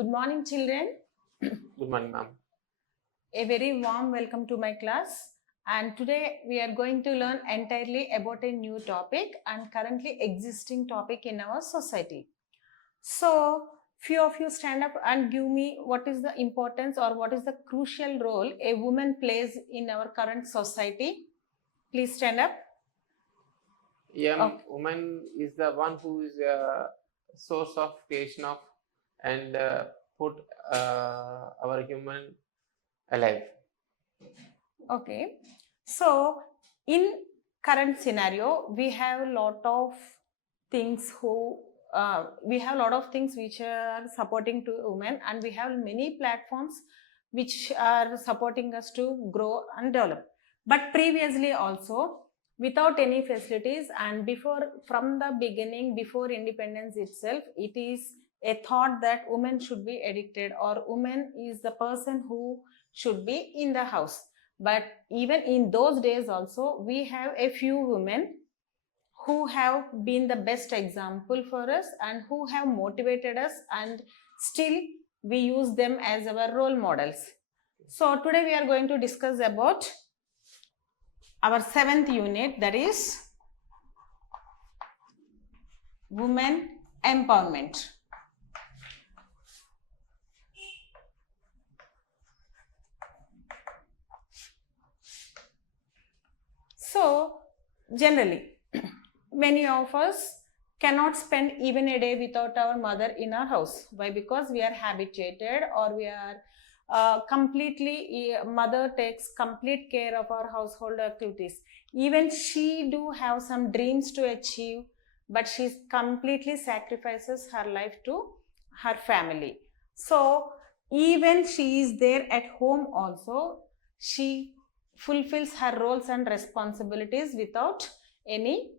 Good morning, children. Good morning, ma'am. A very warm welcome to my class. And today we are going to learn entirely about a new topic and currently existing topic in our society. So, few of you stand up and give me what is the importance or what is the crucial role a woman plays in our current society. Please stand up. Okay. Woman is the one who is a source of creation of and put our human alive. Okay. So, in current scenario, we have a lot of things which are supporting to women, and we have many platforms which are supporting us to grow and develop. But previously also, without any facilities and from the beginning, before independence itself, it is a thought that women should be addicted or woman is the person who should be in the house. But even in those days also, we have a few women who have been the best example for us and who have motivated us, and still we use them as our role models. So today we are going to discuss about our 7th unit, that is women empowerment. So generally, many of us cannot spend even a day without our mother in our house. Why? Because we are habituated, or we are mother takes complete care of our household activities. Even she do have some dreams to achieve, but she completely sacrifices her life to her family. So even she is there at home also, she fulfills her roles and responsibilities without any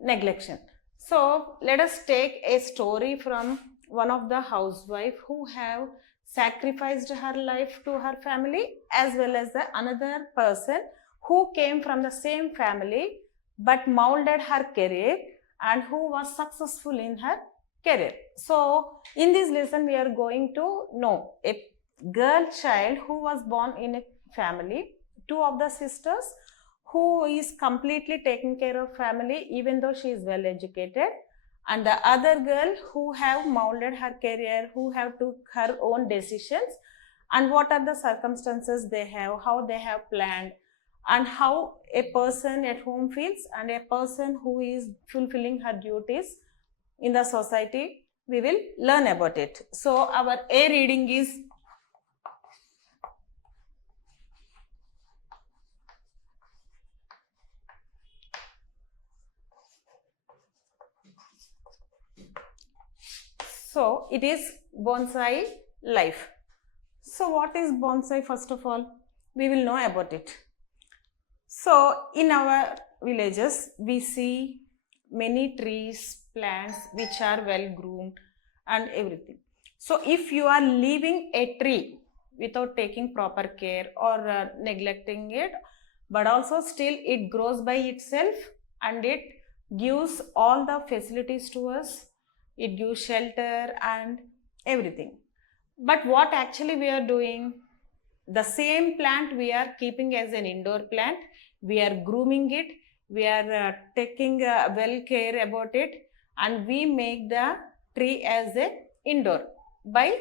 neglection. So let us take a story from one of the housewife who have sacrificed her life to her family, as well as the another person who came from the same family but molded her career and who was successful in her career. So in this lesson we are going to know a girl child who was born in a family, two of the sisters who is completely taking care of family even though she is well educated, and the other girl who have molded her career, who have took her own decisions, and what are the circumstances they have, how they have planned, and how a person at home feels and a person who is fulfilling her duties in the society. We will learn about it. So our A reading is so it is bonsai life. So what is bonsai? First of all, we will know about it. So in our villages, we see many trees, plants which are well groomed and everything. So if you are leaving a tree without taking proper care or neglecting it, but also still it grows by itself and it gives all the facilities to us, it gives shelter and everything. But what actually we are doing, the same plant we are keeping as an indoor plant, we are grooming it, we are taking well care about it, and we make the tree as a indoor by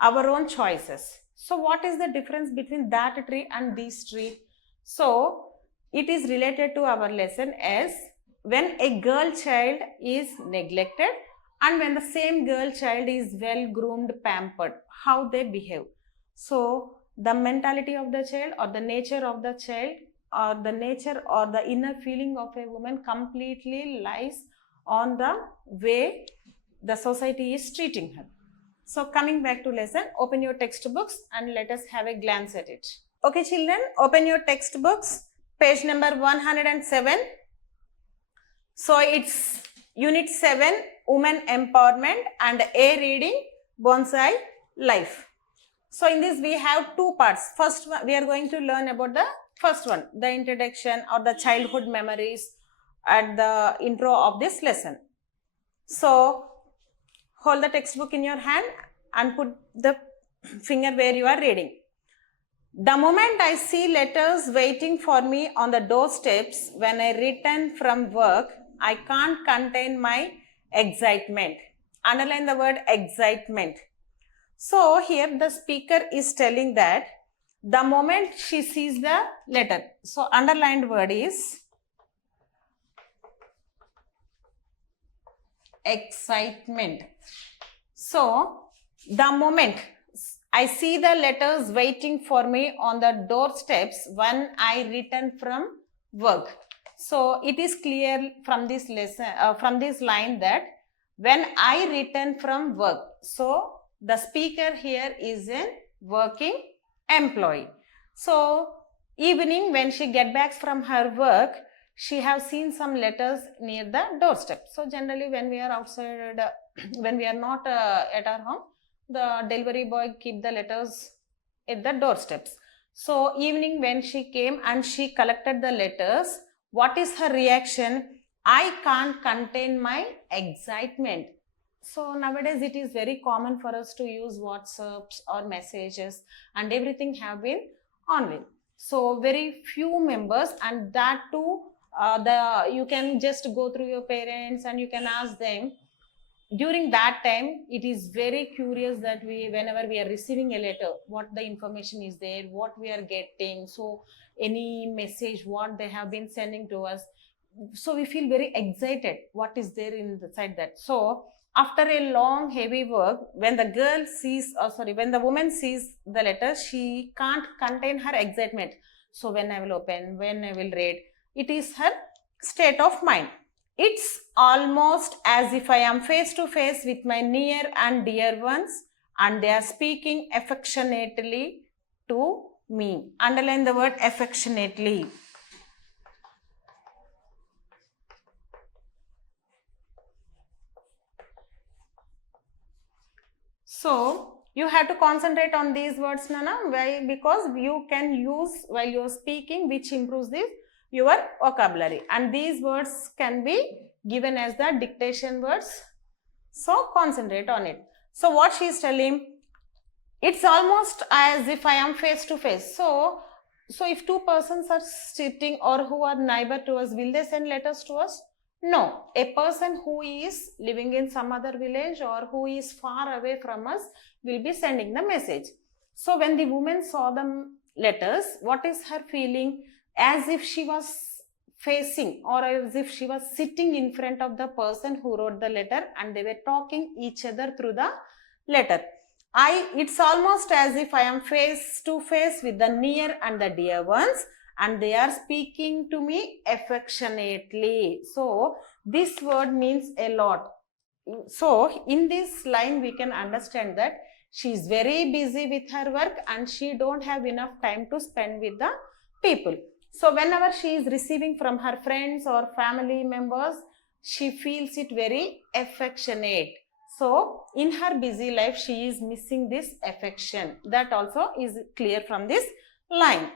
our own choices. So what is the difference between that tree and this tree? So it is related to our lesson as when a girl child is neglected and when the same girl child is well groomed, pampered, how they behave. So the mentality of the child or the nature of the child or the nature or the inner feeling of a woman completely lies on the way the society is treating her. So coming back to lesson, open your textbooks and let us have a glance at it. Okay children, open your textbooks, page number 107. So it's unit 7, women empowerment, and A reading, bonsai life. So in this we have two parts. First one, we are going to learn about the first one, the introduction or the childhood memories at the intro of this lesson. So hold the textbook in your hand and put the finger where you are reading. The moment I see letters waiting for me on the doorsteps when I return from work, I can't contain my excitement. Underline the word excitement. So here the speaker is telling that the moment she sees the letter. So underlined word is excitement. So the moment I see the letters waiting for me on the doorsteps when I return from work. So it is clear from this lesson, from this line that when I return from work. So the speaker here is a working employee. So evening when she get back from her work, she have seen some letters near the doorstep. So generally when we are outside, when we are not at our home, the delivery boy keep the letters at the doorsteps. So evening when she came and she collected the letters, what is her reaction? I can't contain my excitement. So nowadays it is very common for us to use WhatsApps or messages, and everything have been online. So very few members, and that too you can just go through your parents and you can ask them. During that time, it is very curious that whenever we are receiving a letter, what the information is there, what we are getting, so any message, what they have been sending to us. So we feel very excited, what is there inside that. So after a long heavy work, when the woman sees the letter, she can't contain her excitement. So when I will open, when I will read, it is her state of mind. It's almost as if I am face to face with my near and dear ones, and they are speaking affectionately to me. Underline the word affectionately. So you have to concentrate on these words, Nana. Why? Because you can use while you are speaking, which improves your vocabulary, and these words can be given as the dictation words. So concentrate on it. So what she is telling, it's almost as if I am face to face. So if two persons are sitting or who are neighbor to us, will they send letters to us? No. A person who is living in some other village or who is far away from us will be sending the message. So when the woman saw the letters, what is her feeling? As if she was facing or as if she was sitting in front of the person who wrote the letter, and they were talking each other through the letter. It's almost as if I am face to face with the near and the dear ones, and they are speaking to me affectionately. So this word means a lot. So in this line we can understand that she is very busy with her work and she don't have enough time to spend with the people. So whenever she is receiving from her friends or family members, she feels it very affectionate. So in her busy life, she is missing this affection. That also is clear from this line.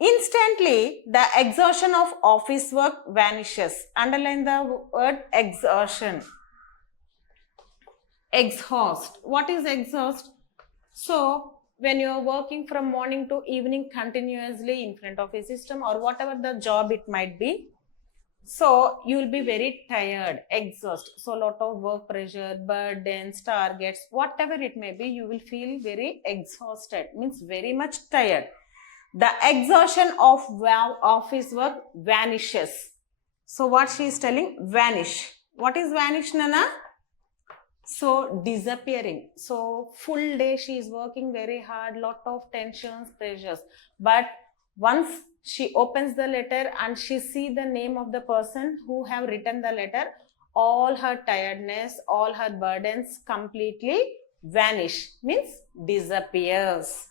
Instantly, the exhaustion of office work vanishes. Underline the word exhaustion. Exhaust. What is exhaust? So when you are working from morning to evening continuously in front of a system or whatever the job it might be, so you will be very tired, exhaust. So a lot of work pressure, burdens, targets, whatever it may be, you will feel very exhausted, means very much tired. The exhaustion of office work vanishes. So what she is telling, vanish. What is vanish, Nana? So disappearing. So full day she is working very hard, lot of tensions, pressures, but once she opens the letter and she see the name of the person who have written the letter, all her tiredness, all her burdens completely vanish, means disappears.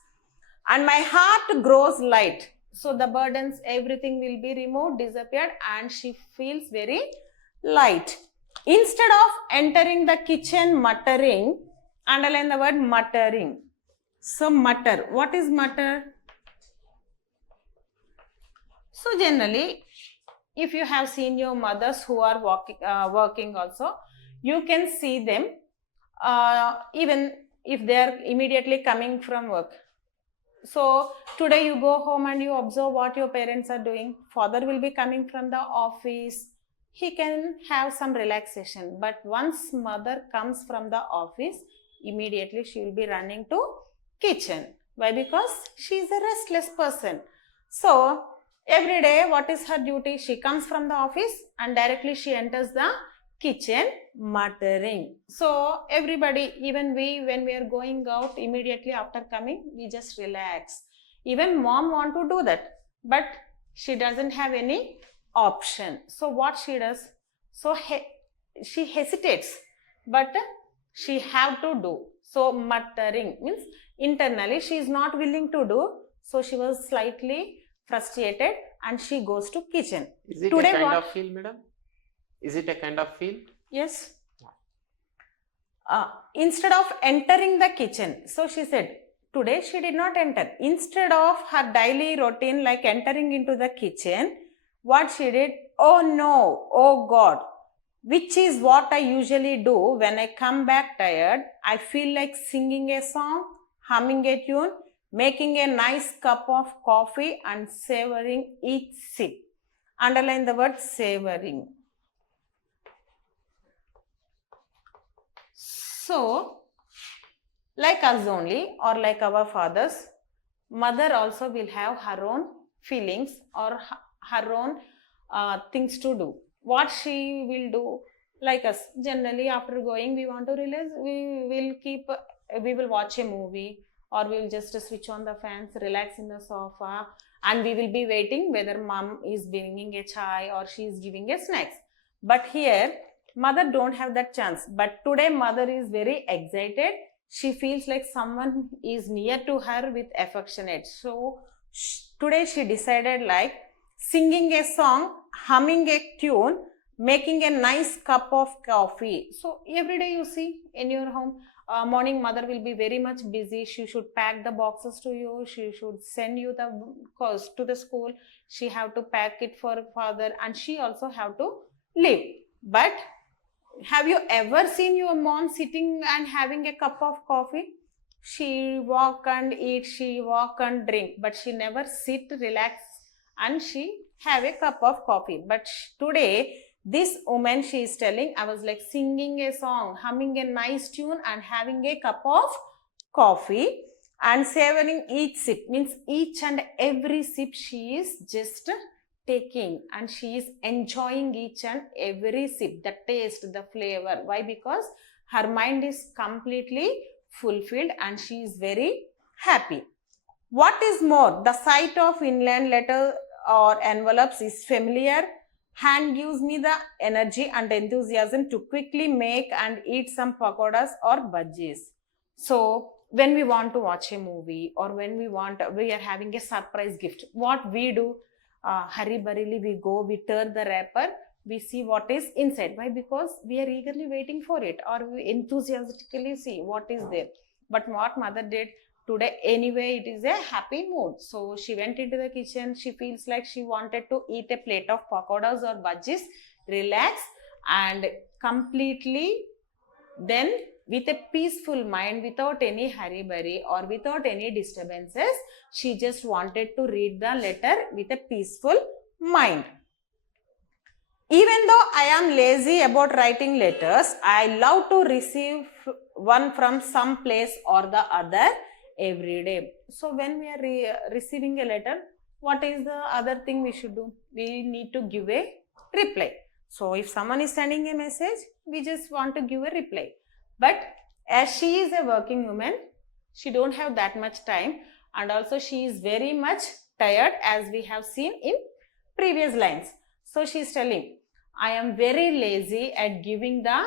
And my heart grows light. So the burdens, everything will be removed, disappeared, and she feels very light. Instead of entering the kitchen muttering, underline the word muttering. So mutter. What is mutter? So generally, if you have seen your mothers who are working also, you can see them even if they are immediately coming from work. So today you go home and you observe what your parents are doing. Father will be coming from the office. He can have some relaxation. But once mother comes from the office, immediately she will be running to kitchen. Why? Because she is a restless person. So every day, what is her duty? She comes from the office and directly she enters the kitchen muttering. So everybody, even we, when we are going out, immediately after coming, we just relax. Even mom want to do that, but she doesn't have any option. So what she does? So she hesitates, but she have to do. So muttering means internally she is not willing to do. So she was slightly frustrated and she goes to kitchen. Is it Today a kind what- of field, madam? Is it a kind of field? Yes. Instead of entering the kitchen, so she said, today she did not enter. Instead of her daily routine, like entering into the kitchen, what she did, oh no, oh God, which is what I usually do when I come back tired. I feel like singing a song, humming a tune, making a nice cup of coffee and savoring each sip. Underline the word savoring. So, like us only, or like our fathers, mother also will have her own feelings or her own things to do. What she will do, like us, generally after going, we want to relax, we will watch a movie, or we will just switch on the fans, relax in the sofa, and we will be waiting whether mom is bringing a chai or she is giving a snacks. But here, mother don't have that chance. But today mother is very excited. She feels like someone is near to her with affectionate. So today she decided like singing a song, humming a tune, making a nice cup of coffee. So every day you see in your home, morning mother will be very much busy. She should pack the boxes to you. She should send you the course to the school. She have to pack it for father, and she also have to leave. But have you ever seen your mom sitting and having a cup of coffee? She walk and eat, she walk and drink, but she never sit, relax, and she have a cup of coffee. But today, this woman, she is telling, I was like singing a song, humming a nice tune and having a cup of coffee and savoring each sip. Means each and every sip she is just taking, and she is enjoying each and every sip, the taste, the flavor. Why? Because her mind is completely fulfilled and she is very happy. What is more, the sight of inland letter or envelopes is familiar. Hand gives me the energy and enthusiasm to quickly make and eat some pakoras or bhajis. So when we want to watch a movie, or when we are having a surprise gift, what we do, hurry burriedly we go, we tear the wrapper, we see what is inside. Why? Because we are eagerly waiting for it, or we enthusiastically see what is there. But what mother did today, anyway, it is a happy mood. So she went into the kitchen. She feels like she wanted to eat a plate of pakoras or bhajis, relax, and completely then with a peaceful mind, without any hurry or without any disturbances, she just wanted to read the letter with a peaceful mind. Even though I am lazy about writing letters, I love to receive one from some place or the other every day. So when we are receiving a letter, what is the other thing we should do? We need to give a reply. So if someone is sending a message, we just want to give a reply. But as she is a working woman, she don't have that much time, and also she is very much tired, as we have seen in previous lines. So she is telling, I am very lazy at giving the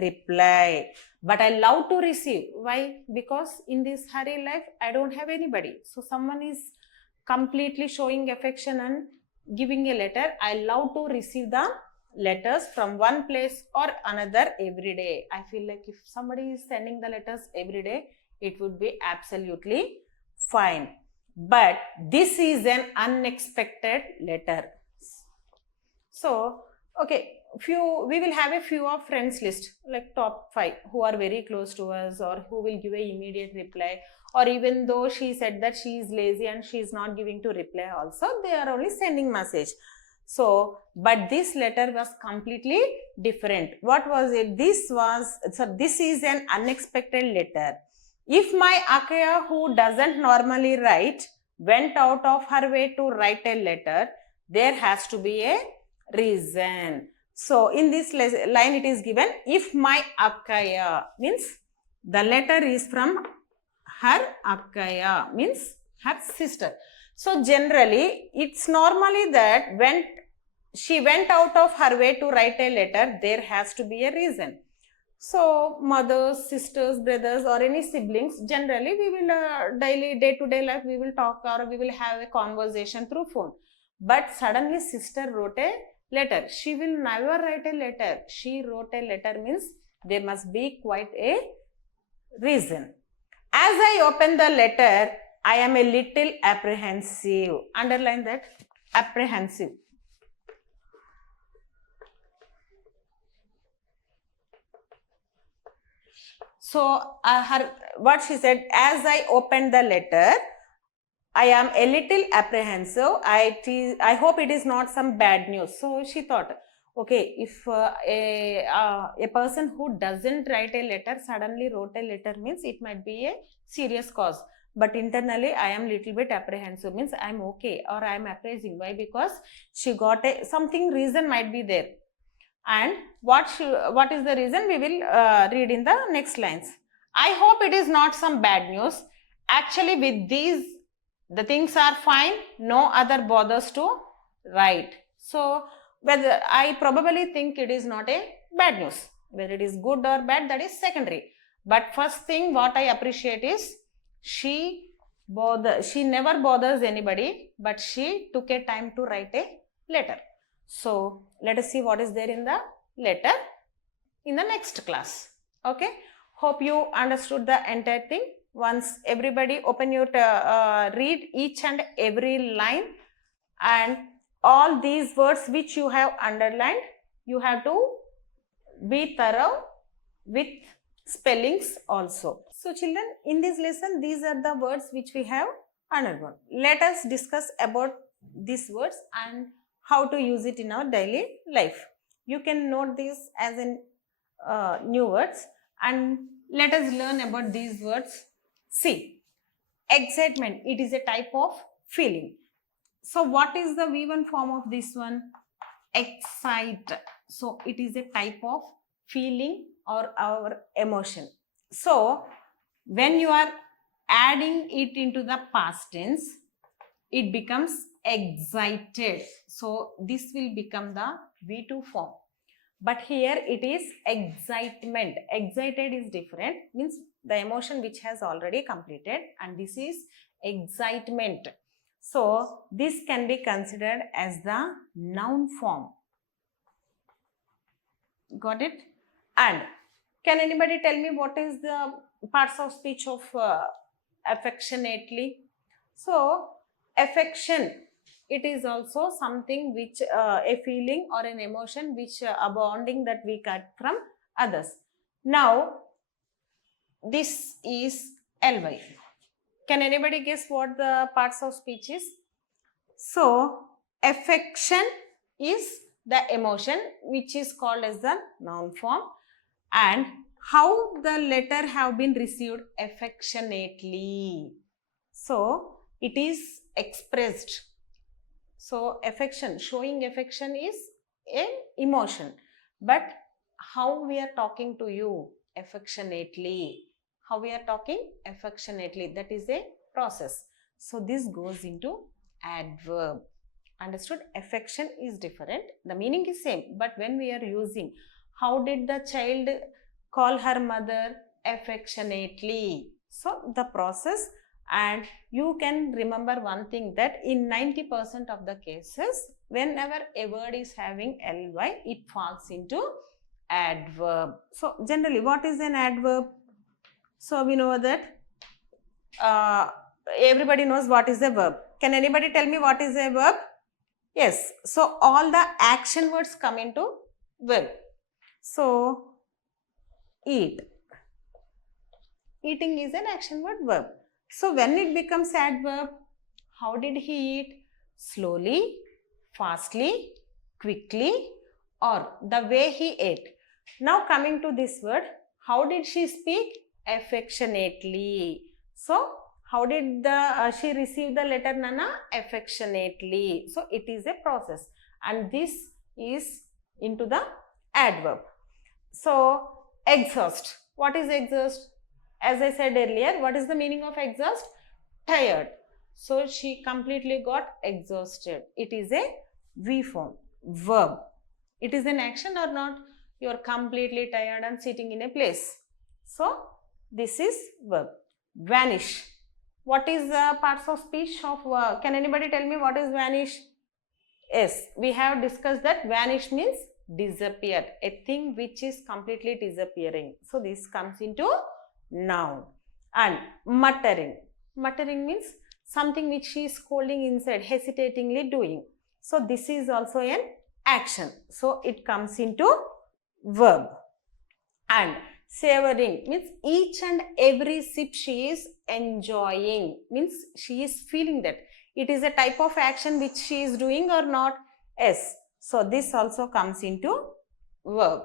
reply, but I love to receive. Why? Because in this hurry life, I don't have anybody. So someone is completely showing affection and giving a letter. I love to receive the letters from one place or another every day. I feel like if somebody is sending the letters every day, it would be absolutely fine. But this is an unexpected letter. So, okay, we will have a few of friends list, like top 5 who are very close to us or who will give a immediate reply, or even though she said that she is lazy and she is not giving to reply also, they are only sending message. So, but this letter was completely different. What was it? This is an unexpected letter. If my Akaya, who doesn't normally write, went out of her way to write a letter, there has to be a reason. So, in this line it is given, if my Akaya, means the letter is from her Akaya, means her sister. So, generally, it's normally that when she went out of her way to write a letter, there has to be a reason. So, mothers, sisters, brothers, or any siblings, generally we will daily, day-to-day life, we will talk or we will have a conversation through phone. But suddenly sister wrote a letter. She will never write a letter. She wrote a letter means there must be quite a reason. As I open the letter, I am a little apprehensive. Underline that, apprehensive. So, what she said, as I opened the letter, I am a little apprehensive. I hope it is not some bad news. So, she thought, okay, if a person who doesn't write a letter suddenly wrote a letter means it might be a serious cause. But internally, I am little bit apprehensive, means I am okay or I am appraising. Why? Because she got something reason might be there. And what is the reason, we will read in the next lines. I hope it is not some bad news. Actually, with these, the things are fine. No other bothers to write. So, whether I probably think it is not a bad news. Whether it is good or bad, that is secondary. But first thing what I appreciate is she never bothers anybody, but she took a time to write a letter. So, let us see what is there in the letter in the next class. Okay. Hope you understood the entire thing. Once everybody open your, read each and every line, and all these words which you have underlined, you have to be thorough with spellings also. So, children, in this lesson, these are the words which we have undergone. Let us discuss about these words and how to use it in our daily life. You can note this as in new words, and let us learn about these words. See, excitement, it is a type of feeling. So, what is the V1 form of this one? Excite. So, it is a type of feeling or our emotion. So, when you are adding it into the past tense, it becomes excited. So, this will become the V2 form. But here it is excitement. Excited is different, means the emotion which has already completed, and this is excitement. So, this can be considered as the noun form. Got it? And can anybody tell me what is the parts of speech of affectionately? So, affection, it is also something which a feeling or an emotion which a bonding that we get from others. Now, this is ly. Can anybody guess what the parts of speech is? So, affection is the emotion which is called as the noun form, and how the letter have been received? Affectionately. So, it is expressed. So, affection, showing affection is an emotion, but how we are talking to you? Affectionately. How we are talking? Affectionately. That is a process. So, this goes into adverb. Understood? Affection is different. The meaning is same, but when we are using, how did the child call her mother? Affectionately. So, the process. And you can remember one thing, that in 90% of the cases, whenever a word is having ly, it falls into adverb. So, generally, what is an adverb? So, we know that everybody knows what is a verb. Can anybody tell me what is a verb? Yes. So, all the action words come into Well, so eat. Eating is an action word verb. So when it becomes adverb, how did he eat? Slowly, fastly, quickly, or the way he ate. Now coming to this word, how did she speak? Affectionately. So how did she receive the letter Nana? Affectionately. So it is a process, and this is into the adverb. So exhaust. What is exhaust? As I said earlier, what is the meaning of exhaust? Tired. So she completely got exhausted. It is a V form, verb. It is an action or not? You are completely tired and sitting in a place. So this is verb. Vanish. What is the parts of speech of can anybody tell me what is vanish? Yes, we have discussed that vanish means disappear, a thing which is completely disappearing. So this comes into noun. And muttering. Muttering means something which she is scolding inside, hesitatingly doing. So this is also an action. So it comes into verb. And savoring means each and every sip she is enjoying, means she is feeling that. It is a type of action which she is doing or not? Yes. So this also comes into verb.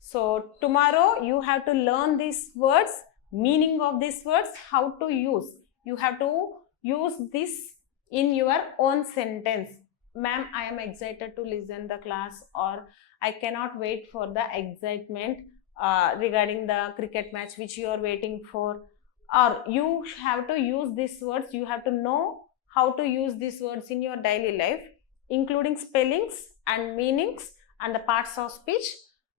So tomorrow you have to learn these words, meaning of these words, how to use. You have to use this in your own sentence. Ma'am, I am excited to listen the class, or I cannot wait for the excitement regarding the cricket match which you are waiting for. Or you have to use these words. You have to know how to use these words in your daily life, including spellings and meanings and the parts of speech.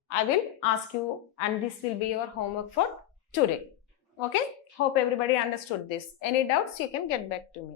I will ask you, and this will be your homework for today. Okay, hope everybody understood this. Any doubts, you can get back to me.